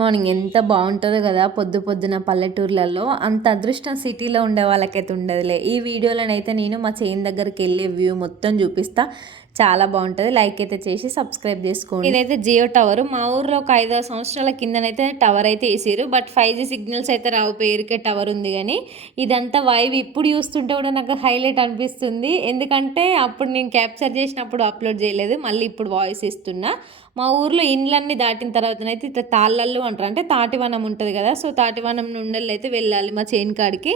Morning ఎంత బాగుంటుందో కదా పొద్దు పొద్దున పల్లెటూర్లలో అంత అదృష్టం సిటీలో ఉండే వాళ్ళకైతే ఉండదులే. ఈ వీడియోలోనైతే నేను మా చేను దగ్గరికి వెళ్ళే వ్యూ మొత్తం చూపిస్తా. చాలా బాగుంటుంది. లైక్ అయితే చేసి సబ్స్క్రైబ్ చేసుకోండి. ఇదైతే జియో టవర్. మా ఊర్లో ఒక ఐదు సంవత్సరాల కిందనైతే టవర్ అయితే వేసారు బట్ ఫైవ్ జీ సిగ్నల్స్ అయితే రావు పేరుకే టవర్ ఉంది కానీ ఇదంతా వైవ్ ఇప్పుడు చూస్తుంటే కూడా నాకు హైలైట్ అనిపిస్తుంది. ఎందుకంటే అప్పుడు నేను క్యాప్చర్ చేసినప్పుడు అప్లోడ్ చేయలేదు. మళ్ళీ ఇప్పుడు వాయిస్ ఇస్తున్నా. మా ఊర్లో ఇండ్లన్నీ దాటిన తర్వాతనైతే ఇట్లా తాళ్ళల్లు అంటారు. అంటే తాటివనం ఉంటుంది కదా సో తాటివనం నుండి అయితే వెళ్ళాలి మా చేను కాడికి.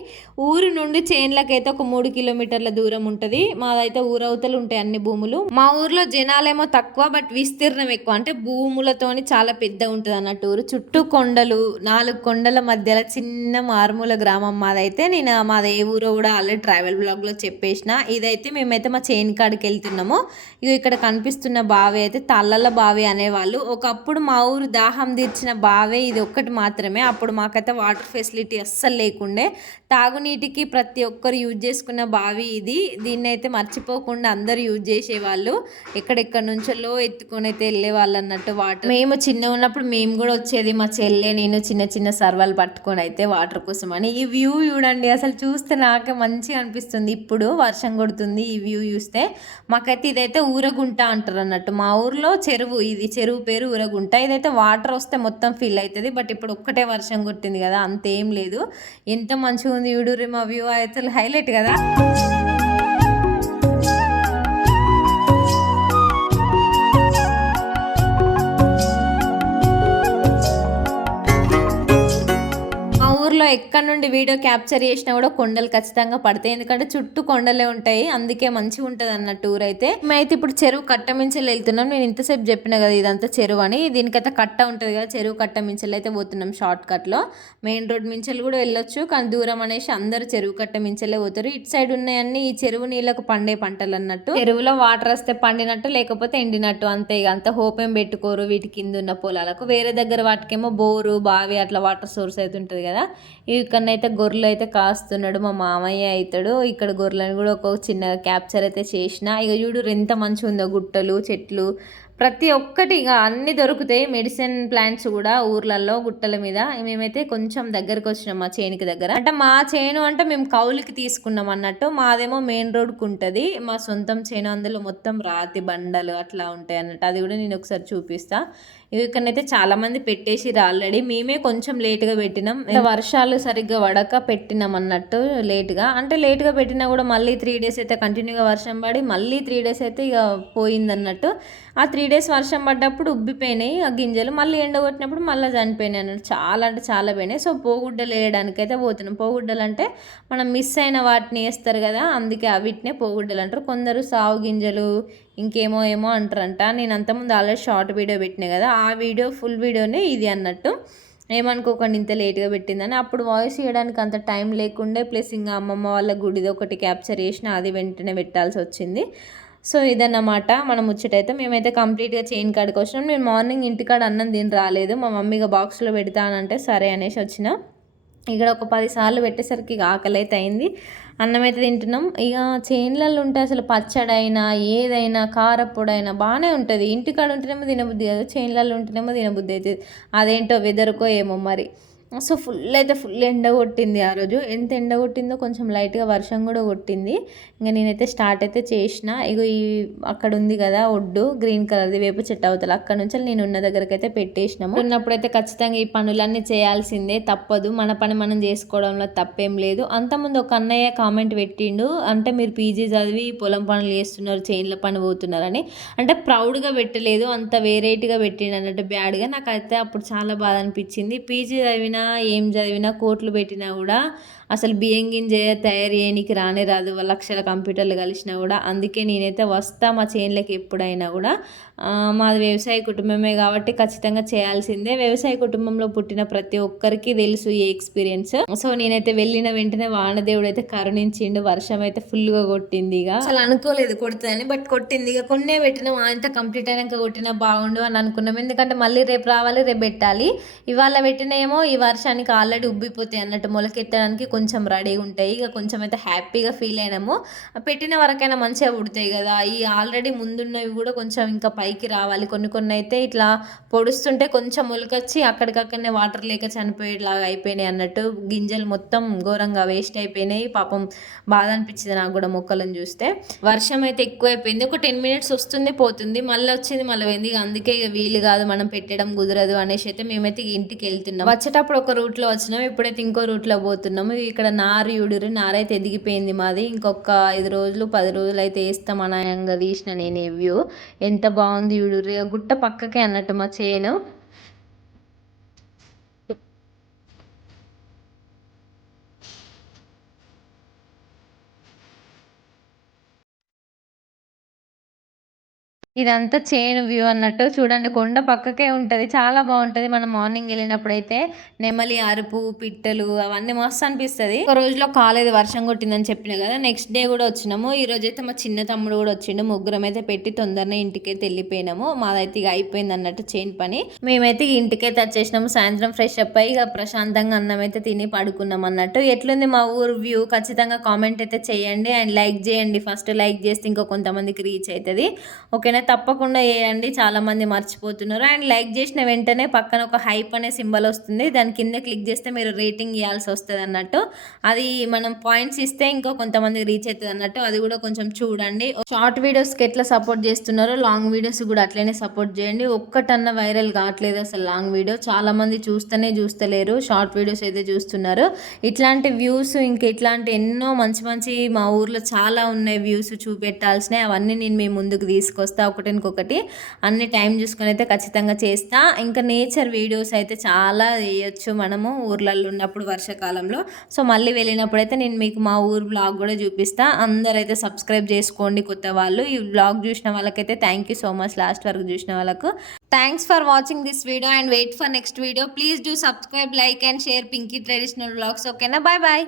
ఊరు నుండి చేన్లకి అయితే ఒక మూడు కిలోమీటర్ల దూరం ఉంటుంది. మాదైతే ఊరవతలు ఉంటాయి అన్ని భూములు. మా ఊర్లో జనాలేమో తక్కువ బట్ విస్తీర్ణం ఎక్కువ. అంటే భూములతోని చాలా పెద్ద ఉంటుంది అన్నట్టు ఊరు. చుట్టూ కొండలు నాలుగు కొండల మధ్యలో చిన్న మారుమూల గ్రామం మాదైతే నేను మాది ఏ ఊరో కూడా ఆల్రెడీ ట్రావెల్ బ్లాగ్లో చెప్పేసిన. ఇదైతే మేమైతే మా చేను కాడికి వెళ్తున్నాము. ఇక ఇక్కడ కనిపిస్తున్న బావి అయితే తల్లల బావి అనేవాళ్ళు. ఒకప్పుడు మా ఊరు దాహం తీర్చిన బావే ఇది ఒక్కటి మాత్రమే. అప్పుడు మాకైతే వాటర్ ఫెసిలిటీ అస్సలు లేకుండే. తాగునీటికి ప్రతి ఒక్కరు యూజ్ చేసుకున్న బావి ఇది. దీన్ని అయితే మర్చిపోకుండా అందరు యూజ్ చేసేవాళ్ళు. ఎక్కడెక్కడ నుంచో ఎత్తుకొని అయితే వెళ్ళేవాళ్ళు అన్నట్టు వాటర్. మేము చిన్న ఉన్నప్పుడు మేము కూడా వచ్చేది మా చెల్లె నేను చిన్న చిన్న సర్వాలు పట్టుకొని అయితే వాటర్ కోసం అని ఈ వ్యూ చూడండి అసలు చూస్తే నాకే మంచిగా అనిపిస్తుంది. ఇప్పుడు వర్షం కొడుతుంది ఈ వ్యూ చూస్తే. మాకైతే ఇదైతే ఊరగుంట అంటారు అన్నట్టు. మా ఊర్లో చెరువు ఇది. చెరువు పేరు ఊరగుంట. ఇదైతే వాటర్ వస్తే మొత్తం ఫిల్ అవుతుంది బట్ ఇప్పుడు ఒక్కటే వర్షం కొట్టింది కదా అంతేం లేదు. ఎంత మంచిగా ఉంది చూడు మా వ్యూ అయితే హైలైట్ కదా. ఎక్కడ నుండి వీడియో క్యాప్చర్ చేసినా కూడా కొండలు ఖచ్చితంగా పడతాయి. ఎందుకంటే చుట్టూ కొండలే ఉంటాయి. అందుకే మంచిగా ఉంటుంది అన్న టూర్ అయితే. మేమైతే ఇప్పుడు చెరువు కట్ట మించెలు వెళ్తున్నాం. నేను ఇంతసేపు చెప్పిన కదా ఇదంతా చెరువు అని. దీనికైతే కట్ట ఉంటుంది కదా చెరువు కట్ట మించెలు అయితే పోతున్నాం షార్ట్ కట్లో మెయిన్ రోడ్ మించెలు కూడా వెళ్ళొచ్చు. కానీ దూరం అనేసి అందరూ చెరువు కట్ట మించెలే పోతారు. ఇటు సైడ్ ఉన్నాయన్నీ ఈ చెరువు నీళ్ళకు పండే పంటలు అన్నట్టు. చెరువులో వాటర్ వస్తే పండినట్టు లేకపోతే ఎండినట్టు. అంతే ఇక అంత హోప్ ఏం పెట్టుకోరు. వీటి కింద ఉన్న పొలాలకు. వేరే దగ్గర వాటికేమో బోరు బావి అట్లా వాటర్ సోర్స్ అయితే ఉంటుంది కదా. ఇక్కడనైతే గొర్రెలు అయితే కాస్తున్నాడు. మా మామయ్య అవుతాడు ఇక్కడ గొర్రెలను కూడా ఒక చిన్న క్యాప్చర్ అయితే చేసిన. ఇక చూడు ఎంత మంచిగా ఉందో గుట్టలు చెట్లు ప్రతి ఒక్కటి ఇక అన్ని దొరుకుతాయి. మెడిసిన్ ప్లాంట్స్ కూడా ఊర్లలో గుట్టల మీద. మేమైతే కొంచెం దగ్గరకు వచ్చినాం మా చేనుకి దగ్గర. అంటే మా చేను అంటే మేము కౌలుకి తీసుకున్నాం అన్నట్టు. మాదేమో మెయిన్ రోడ్కి ఉంటుంది. మా సొంతం చేను అందులో మొత్తం రాతి బండలు అట్లా ఉంటాయి అన్నట్టు. అది కూడా నేను ఒకసారి చూపిస్తా. ఇక్కడనైతే చాలా మంది పెట్టేసి ఆల్రెడీ. మేమే కొంచెం లేట్గా పెట్టినాం. వర్షాలు సరిగ్గా పడక పెట్టినాం అన్నట్టు లేట్గా. అంటే లేట్గా పెట్టినా కూడా మళ్ళీ త్రీ డేస్ అయితే కంటిన్యూగా వర్షం పడి మళ్ళీ త్రీ డేస్ అయితే ఇక పోయిందన్నట్టు. ఆ త్రీ త్రీ డేస్ వర్షం పడ్డప్పుడు ఉబ్బిపోయినాయి. ఆ గింజలు మళ్ళీ ఎండ కొట్టినప్పుడు మళ్ళీ చనిపోయినాయి అన్నట్టు. చాలా అంటే చాలా పోయినాయి. సో పోగుడ్డలు వేయడానికైతే పోతున్నాం. పోగుడ్డలు అంటే మనం మిస్ అయిన వాటిని వేస్తారు కదా అందుకే వీటినే పోగుడ్డలు అంటారు. కొందరు సాగు గింజలు ఇంకేమో ఏమో అంటారంట. నేను అంతకుముందు ఆల్రెడీ షార్ట్ వీడియో పెట్టినా కదా ఆ వీడియో ఫుల్ వీడియోనే ఇది అన్నట్టు. ఏమనుకోకండి ఇంత లేట్గా పెట్టిందని. అప్పుడు వాయిస్ చేయడానికి అంత టైం లేకుండే ప్లస్ ఇంకా అమ్మమ్మ వాళ్ళ గుడిది ఒకటి క్యాప్చర్ చేసిన అది వెంటనే పెట్టాల్సి వచ్చింది. సో ఇదన్నమాట మనం ముచ్చటైతే. మేమైతే కంప్లీట్గా చైన్ కాడికి వచ్చినాం. నేను మార్నింగ్ ఇంటికాడ అన్నం దీని రాలేదు. మా మమ్మీగా బాక్స్లో పెడతానంటే సరే అనేసి వచ్చిన. ఇక్కడ ఒక పది సార్లు పెట్టేసరికి ఆకలి అయితే అయింది. అన్నం అయితే తింటున్నాం. ఇక చేన్లలో ఉంటే అసలు పచ్చడైనా ఏదైనా కారప్పొడైనా బాగానే ఉంటుంది. ఇంటికాడ ఉంటేనేమో తినబుద్ధి కాదు. చేన్లలో ఉంటేనేమో తినబుద్ధి అవుతుంది. అదేంటో వెదరుకో ఏమో మరి. సో ఫుల్ అయితే ఫుల్ ఎండ కొట్టింది ఆ రోజు. ఎంత ఎండ కొట్టిందో కొంచెం లైట్గా వర్షం కూడా కొట్టింది. ఇంకా నేనైతే స్టార్ట్ అయితే చేసిన. ఇగో ఈ అక్కడ ఉంది కదా ఒడ్డు గ్రీన్ కలర్ది వేప చెట్టు అవుతుంది అక్కడ నుంచి నేను ఉన్న దగ్గరకైతే అయితే పెట్టేసినాము. ఉన్నప్పుడైతే ఖచ్చితంగా ఈ పనులన్నీ చేయాల్సిందే. తప్పదు. మన పని మనం చేసుకోవడంలో తప్పేం లేదు. అంతకుముందు ఒక అన్నయ్య కామెంట్ పెట్టిండు. అంటే మీరు పీజీ చదివి పొలం పనులు చేస్తున్నారు చేన్ల పని పోతున్నారని. అంటే ప్రౌడ్గా పెట్టలేదు. అంత వేరేట్గా పెట్టిండు అన్నట్టు బ్యాడ్గా నాకైతే అప్పుడు చాలా బాధ అనిపించింది. పీజీ చదివిన ఏం చదివినా కోట్లు పెట్టినా కూడా అసలు బియ్యం గింజ తయారు చేయడానికి రానే రాదు. లక్షల కంప్యూటర్లు కలిసినా కూడా అందుకే నేనైతే వస్తా మా చేన్లకి ఎప్పుడైనా కూడా మాది వ్యవసాయ కుటుంబమే కాబట్టి ఖచ్చితంగా చేయాల్సిందే. వ్యవసాయ కుటుంబంలో పుట్టిన ప్రతి ఒక్కరికి తెలుసు ఈ ఎక్స్పీరియన్స్. సో నేనైతే వెళ్ళిన వెంటనే వానదేవుడు అయితే కరుణించిండు. వర్షం అయితే ఫుల్గా కొట్టింది ఇక. అసలు అనుకోలేదు కొడుతుందని బట్ కొట్టింది ఇక. కొన్నే పెట్టినాం అంత కంప్లీట్ అయినాక కొట్టినా బాగుండు అని అనుకున్నాం. ఎందుకంటే మళ్ళీ రేపు రావాలి రేపు పెట్టాలి. ఇవాళ పెట్టినేమో ఈ వర్షానికి ఆల్రెడీ ఉబ్బిపోతాయి అన్నట్టు మొలకెత్తడానికి కొంచెం రెడీగా ఉంటాయి. ఇక కొంచెం అయితే హ్యాపీగా ఫీల్ అయినాము. పెట్టిన వరకైనా మంచిగా ఉడతాయి కదా. ఈ ఆల్రెడీ ముందున్నవి కూడా కొంచెం ఇంకా పై పైకి రావాలి. కొన్ని కొన్ని అయితే ఇట్లా పొడుస్తుంటే కొంచెం మొలకొచ్చి అక్కడికక్కడనే వాటర్ లేక చనిపోయేలాగా అయిపోయినాయి అన్నట్టు గింజలు మొత్తం ఘోరంగా వేస్ట్ అయిపోయినాయి. పాపం బాధ అనిపించింది నాకు కూడా మొక్కలను చూస్తే. వర్షం అయితే ఎక్కువైపోయింది. ఒక టెన్ మినిట్స్ వస్తుంది పోతుంది. మళ్ళీ వచ్చింది మళ్ళీ పోయింది. ఇక అందుకే ఇక వీలు కాదు మనం పెట్టడం కుదరదు అనేసి అయితే మేమైతే ఇంటికి వెళ్తున్నాం. వచ్చేటప్పుడు ఒక రూట్లో వచ్చినాం. ఇప్పుడైతే ఇంకో రూట్లో పోతున్నాము ఇక్కడ నారు యుడురు నారైతే ఎదిగిపోయింది మాది. ఇంకొక ఐదు రోజులు పది రోజులు అయితే వేస్తాం అనాయంగా తీసిన నేను వ్యూ. ఎంత బాగుంది. యుడురు గుట్ట పక్కకే అన్నట్టు మా చేను. ఇదంతా చేను వ్యూ అన్నట్టు చూడండి. కొండ పక్కకే ఉంటుంది. చాలా బాగుంటుంది. మనం మార్నింగ్ వెళ్ళినప్పుడు అయితే నెమలి అరుపు పిట్టలు అవన్నీ మస్తు అనిపిస్తుంది. ఒక రోజులో కాలేదు. వర్షం కొట్టిందని చెప్పిన కదా. నెక్స్ట్ డే కూడా వచ్చినాము. ఈ రోజు అయితే మా చిన్న తమ్ముడు కూడా వచ్చిండు. ముగ్గురం అయితే పెట్టి తొందరనే ఇంటికైతే వెళ్ళిపోయినాము మాదైతే ఇక అయిపోయింది అన్నట్టు చేను పని. మేమైతే ఇంటికైతే వచ్చేసినాము సాయంత్రం ఫ్రెష్ అప్ అయ్యి ఇక ప్రశాంతంగా అన్నం అయితే తిని పడుకున్నాం అన్నట్టు. ఎట్లుంది మా ఊరు వ్యూ? ఖచ్చితంగా కామెంట్ అయితే చేయండి. అండ్ లైక్ చేయండి. ఫస్ట్ లైక్ చేస్తే ఇంకా కొంతమందికి రీచ్ అవుతుంది ఓకేనా? తప్పకుండా వేయండి. చాలామంది మర్చిపోతున్నారు. అండ్ లైక్ చేసిన వెంటనే పక్కన ఒక హైప్ అనే సింబల్ వస్తుంది. దాని కింద క్లిక్ చేస్తే మీరు రేటింగ్ ఇవ్వాల్సి వస్తుంది అన్నట్టు. అది మనం పాయింట్స్ ఇస్తే ఇంకో కొంతమంది రీచ్ అవుతుంది అన్నట్టు. అది కూడా కొంచెం చూడండి. షార్ట్ వీడియోస్కి ఎట్లా సపోర్ట్ చేస్తున్నారో లాంగ్ వీడియోస్ కూడా అట్లనే సపోర్ట్ చేయండి. ఒక్కటన్నా వైరల్ కావట్లేదు అసలు లాంగ్ వీడియో. చాలామంది చూస్తేనే చూస్తలేరు. షార్ట్ వీడియోస్ అయితే చూస్తున్నారు. ఇట్లాంటి వ్యూస్ ఇంకా ఇట్లాంటి ఎన్నో మంచి మంచి మా ఊర్లో చాలా ఉన్నాయి వ్యూస్ చూపెట్టాల్సినవి. అవన్నీ నేను మీ ముందుకు తీసుకొస్తా. ఒకటికొకటి అన్ని టైం చూసుకొని అయితే ఖచ్చితంగా చేస్తా. ఇంకా నేచర్ వీడియోస్ అయితే చాలా వేయచ్చు మనము ఊర్లలో ఉన్నప్పుడు వర్షాకాలంలో. సో మళ్ళీ వెళ్ళినప్పుడు అయితే నేను మీకు మా ఊరు బ్లాగ్ కూడా చూపిస్తా. అందరైతే సబ్స్క్రైబ్ చేసుకోండి కొత్త వాళ్ళు. ఈ బ్లాగ్ చూసిన వాళ్ళకైతే thank you so much last వరకు చూసిన వాళ్ళకు. Thanks for watching this video and wait for next video please do subscribe like and share Pinky traditional blogs ఓకేనా బాయ్ బాయ్